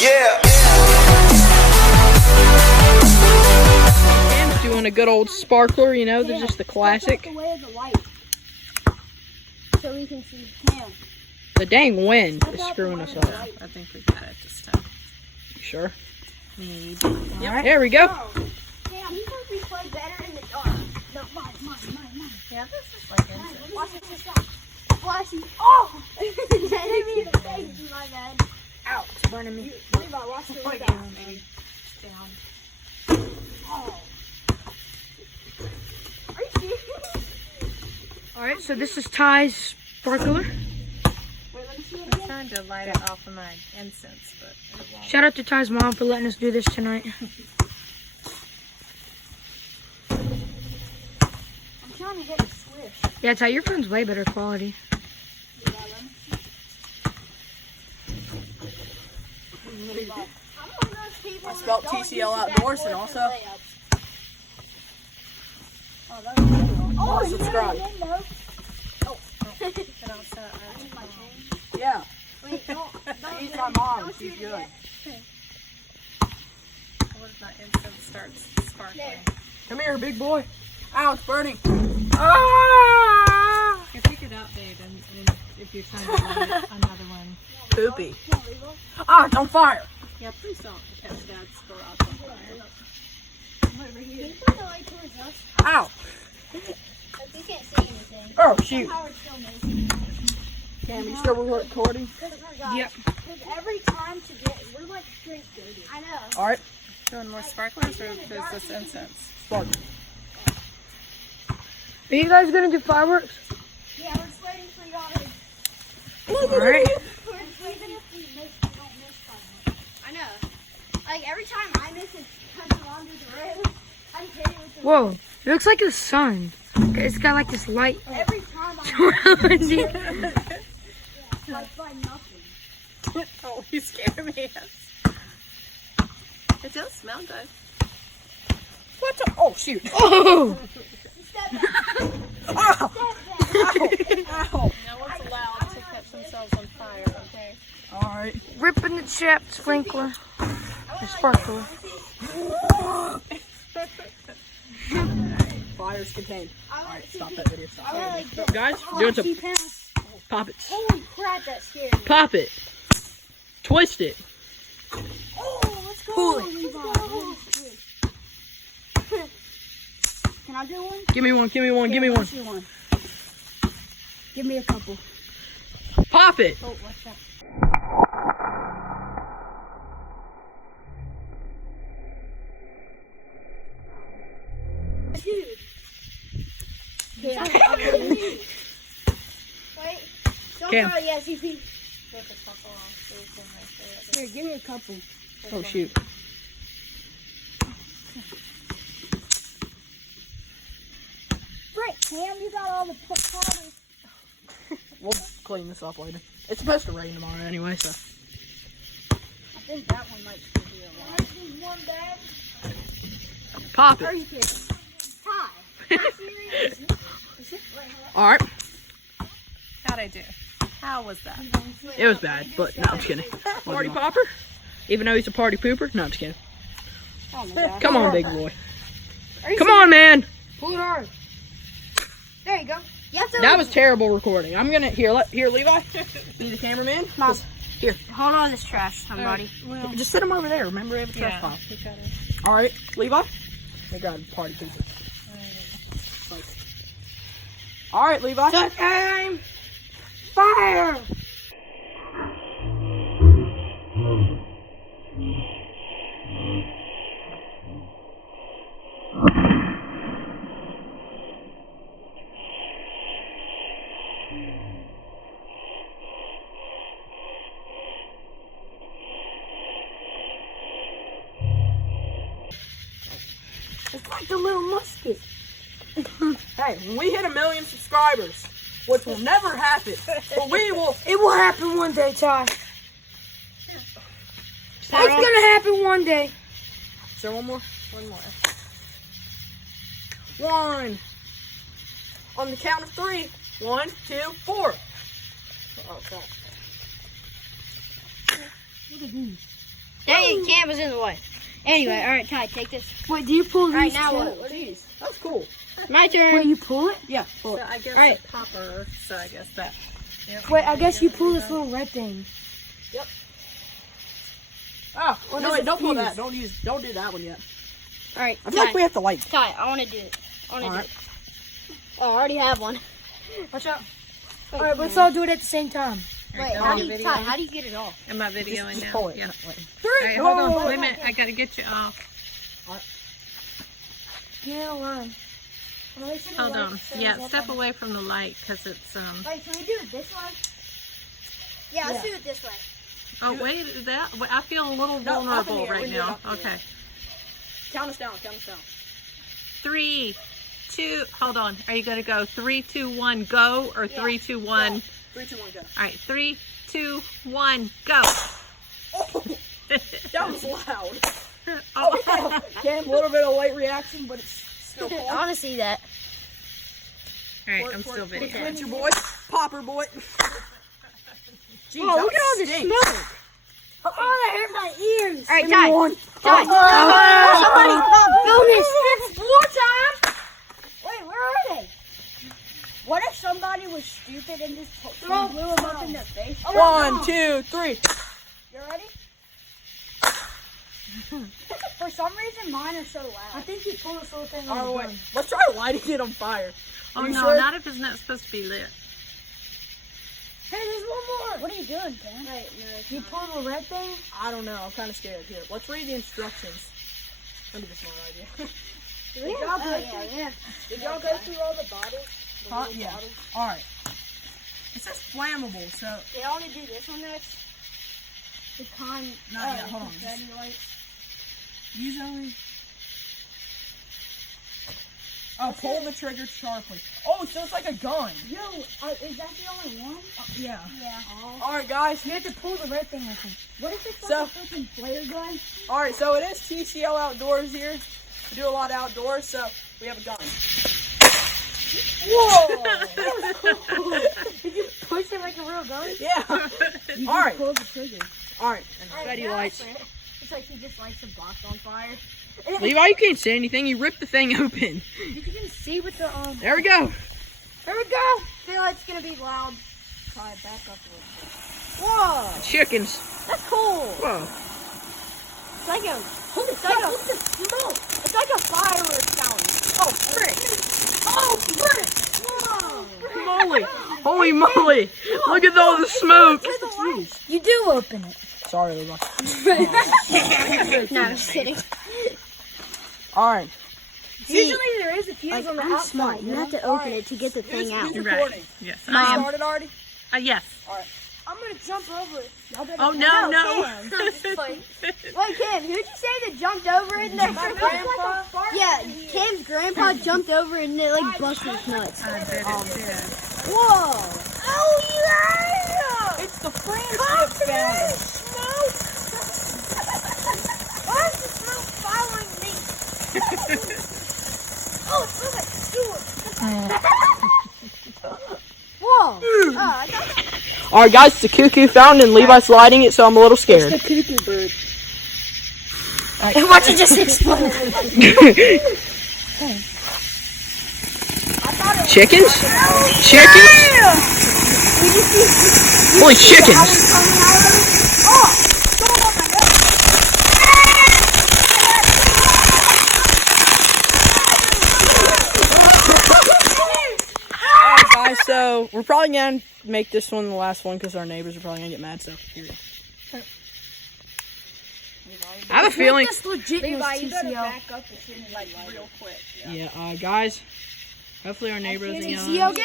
Yeah. Cam's doing a good old sparkler, you know, they're just the classic. The way of the light, so we can see Cam. The dang wind is screwing us up. I think we got it this time. You sure? Maybe. Alright, there we go. Cam, you think we play better in the dark? No, mine. Yeah, this is like instant. Watch this shot. Flashy. Oh! Hit me in the face, my bad. Ow, it's burning me. Levi, watch the way down. Maybe down. Oh. Are you serious? Alright, so this is Ty's sparkler. Wait, let me see it I'm again. trying to light it off of my incense, but it won't. Shout out to Ty's mom for letting us do this tonight. I'm trying to get a swish. Yeah, Ty, your phone's way better quality. Yeah, let me see. I'm one of those people I spelled that don't TCL use the outdoors backboard and also- for layups. Oh, that was good. Oh, you subscribe. got it in, though. It also, My chain. yeah. Wait, don't She's do my it. mom. Don't She's shoot it good. yet. What if my incense starts sparkling? There. Come here, big boy. Ow, it's burning. Ah! If you could update and if you're trying to light another one. Poopy. Come on, Levi. Ah, it's on fire. Yeah, please don't catch Dad's garage on fire. Can you put the light towards us? Ow. Like, we can't see anything. Oh, shoot. Somehow it's still moving. Cam, you still recording? Yep. Because every time today, we're like straight dirty. I know. All right. Doing more sparklers or is this incense? Spark. Are you guys gonna do fireworks? Yeah, we're just waiting for y'all to. Alright. We're just waiting if we don't miss something. I know. Like every time I miss it, comes along the road. I hit it with the. Whoa, it looks like the sun. It's got like this light Every time I around it. like by nothing. Oh, you scared me. It does smell good. What the? Oh, shoot. Oh! Step back. Ow. Step back. Ow. No one's allowed to catch themselves on fire, okay? All right. Ripping the chap sprinkler. The sparkler. Fire's contained. I All want right, to stop see that video. Stop I that want video. like Guys, oh, doing some 2 pounds. pop it. Holy crap, that scared me. Pop it. Twist it. Oh, let's go. Pull it. Levi. Can I do one? Give me one, give me one, give me one. Do one. Give me a couple. Pop it. Oh, what's that? Dude. Wait, don't Cam. throw the SCP. Put the couple on so we can make sure that Here, give me a couple. Oh shoot. Frick, Cam, you got all the powder. We'll clean this up later. It's supposed to rain tomorrow anyway, so. I think that one might still be alive. One bag. Pop Are it. you kidding? Ty. Serious? Alright. How'd I do? How was that? It was bad, but no, I'm just kidding. Party popper? Even though he's a party pooper? No, I'm just kidding. Oh my God. Come on, big boy. Are you Come on, man. Pull it hard. There you go. Yes, That was terrible recording. I'm gonna here Levi. Be the cameraman. Mom. Here. Hold on this trash, somebody. Well, Just sit him over there. Remember, we have a trash yeah. pile. We got it. All right, Levi. They got party pooper. All right, Levi. Time. Fire. It's like the little musket. Hey, when we hit 1 million subscribers, which will never happen, but we will. It will happen one day, Ty. It's gonna happen one day. Is there one more? One more. 1. On the count of 3. 1, 2, 4. Oh, God. Look at these. Sorry, Cam was in the way. Anyway, all right, Ty, take this. Wait, do you pull these? All right, now too? what? Jeez, that's cool. My turn. Wait, you pull it? Yeah. Cool. So I guess Alright. a popper. So I guess that. Wait, I guess you pull this little red thing. Oh, What no, does wait, it don't pull fuse? that. Don't do that one yet. All right, I feel like we have to light. Ty, I want to do it. I want to do Alright. it. Oh, I already have one. Watch out. All right, let's all do it at the same time. Wait, how do you, Ty, how do you get it off? Am I videoing Just now? pull it. Yeah. Wait. Alright, hold on. Whoa. Wait a minute. I gotta get you off. Get in a line. Hold on. Yeah, step away from the light because it's Wait, can we do it this way? Yeah, let's do it this way. Oh wait, I feel a little No, up in the vulnerable air. right We do it now. up in the Okay. air. Count us down. 3, 2. Hold on. Are you gonna go 3, 2, 1, go, or 3, 2, 1? 3, 2, 1, go. All right. 3, 2, 1, go. Oh, that was loud. Oh. Cam, a little bit of late reaction, but it's still cool. I want to see that. All right. I'm still videoing. That's your boy, Popper boy. Jeez, Oh, look that at all this stinks. smoke. Oh, that hurt my ears. All right, Ty. Ty. Somebody Film this. More time. Wait, where are they? What if somebody was stupid and just blew them up in the face? 1, 2, 3. You ready? For some reason, mine are so I loud. think you pull this little thing Oh, on the wait. gun. Let's try lighting it on fire. Oh You no, sure? not if it's not supposed to be lit. Hey, there's one more. What are you doing, Cam? Wait, no. You pull the red thing? I don't know. I'm kind of scared. Here, let's read the instructions. Maybe that's not an idea. Did y'all go through all the bottles? Huh? Yeah. All right. It says flammable, so They only do this one next. The con. Not yet, hold on. confetti lights. use only. Oh, pull the trigger sharply. Oh, so it's like a gun. Yo, is that the only one? Yeah. Yeah. All right, guys. You have to pull the red thing, I think. What if it's So- like a freaking flare gun? All right, so it is TCL Outdoors here. We do a lot outdoors, so we have a gun. Whoa! Did you push it like a real gun? Yeah. All right. Pull the trigger. All right. And confetti lights. It's like he just lights a box on fire. Levi, you can't say anything. You ripped the thing open. You can see with the There we go. Here we go. I feel like it's gonna be loud. Try it back up a little bit. Whoa, Chickens. that's cool. Whoa. It's like a. It's like look at the smoke. It's like a fireworks sound. Oh, frick. Oh, frick! Whoa! Moly. Holy moly. Look at all the smoke. You do open it. Sorry, Levi. No, I'm just kidding. All right. Usually there is a fuse on the I'm outside. smart. You have to open it to get the Who's thing out. recording? Yes. You started already? Yes. I'm gonna jump over it. Oh no, no. Wait, Cam, who'd you say that jumped over in there? My grandpa. Yeah, Cam's grandpa jumped over and it like busted his nuts. I bet it did. Whoa! Oh yeah! It's the friendship fountain. Why is the smoke following me? Oh, it's like a sewer. Whoa! Oh, I thought that. All right, guys, it's a cuckoo fountain, and Levi's lighting it, so I'm a little scared. The cuckoo bird. Watch it just explode. Chickens? Chickens? Holy chickens! Alright, guys, so we're probably gonna make this one the last one because our neighbors are probably gonna get mad, so here we go. I have a feeling. This legitness, Levi, you better TCL. back up and see me like real quick. Yeah, guys, hopefully our neighbor doesn't yell. TCL gang!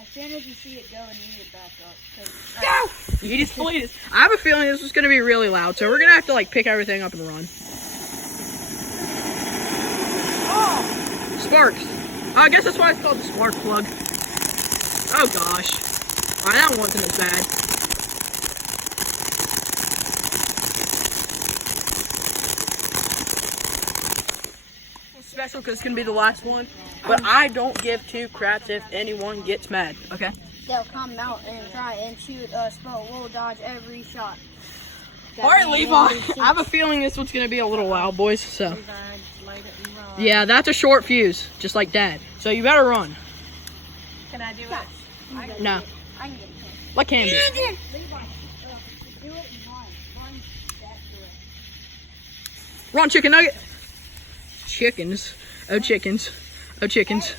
As soon as you see it go, you need to back up. You just delete it. I have a feeling this is gonna be really loud, so we're gonna have to like pick everything up and run. Oh, sparks. Oh, I guess that's why it's called the spark plug. Oh gosh. Alright, that one wasn't as bad. Special because it's gonna be the last one, but I don't give two craps if anyone gets mad. Okay. They'll come out and try and shoot us, but we'll dodge every shot. All right, Levi. I have a feeling this one's gonna be a little loud, boys. So, yeah, that's a short fuse, just like Dad. So you better run. Can I do it? No, I can get it. let Cam do it. Levi, do it and run. Run that direction. Run, chicken nugget. Chickens. Oh, chickens. Oh, chickens.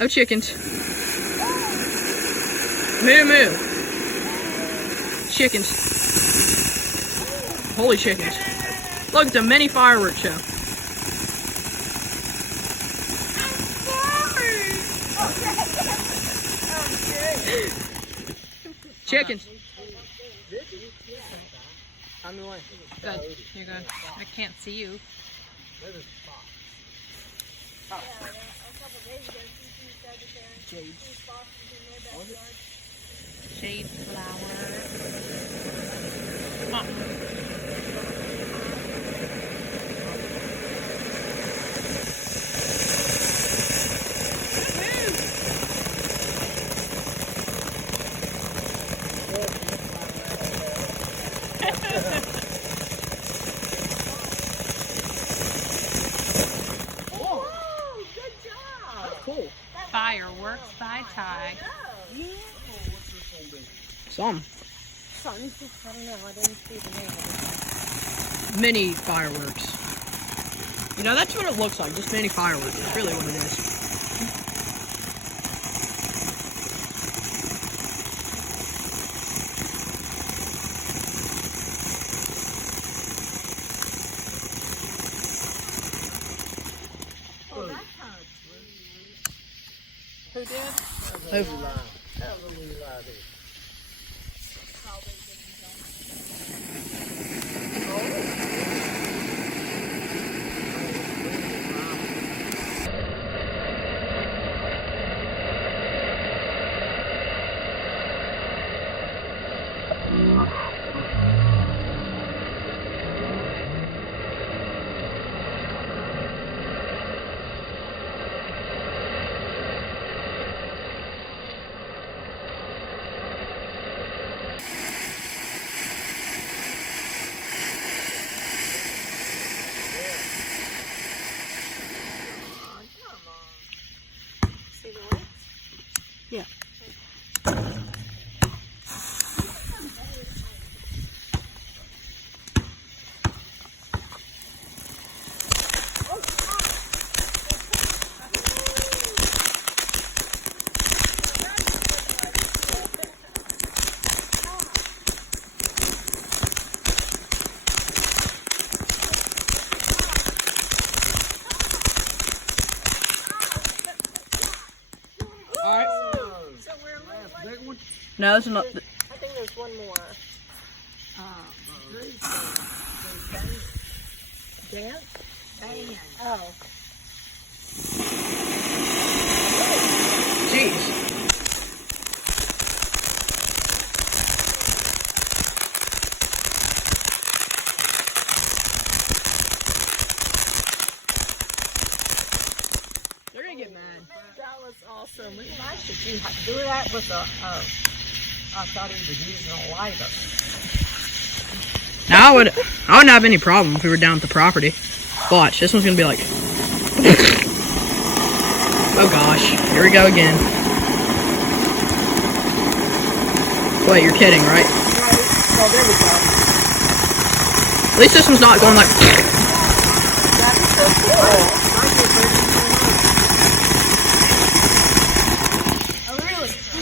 Oh, chickens. Moo, moo. Chickens. Holy chickens. Look, it's a mini fireworks show. Chickens. Good. You're good. I can't see you. Jade flower. Come on. Cool. Fireworks by Ty. Some. I don't know. I didn't see the name of Mini fireworks. You know, that's what it looks like. Just mini fireworks. That's really what it is. Who did? See the lights? Yeah. No, it's not. I think there's one more. Oh. Jeez. They're gonna get mad. That was awesome. We nice that you do that with a, I thought he was using a lighter. Now I wouldn't have any problem if we were down at the property. Watch, this one's gonna be like, oh gosh, here we go again. Wait, you're kidding, right? Oh, there we go. At least this one's not going like.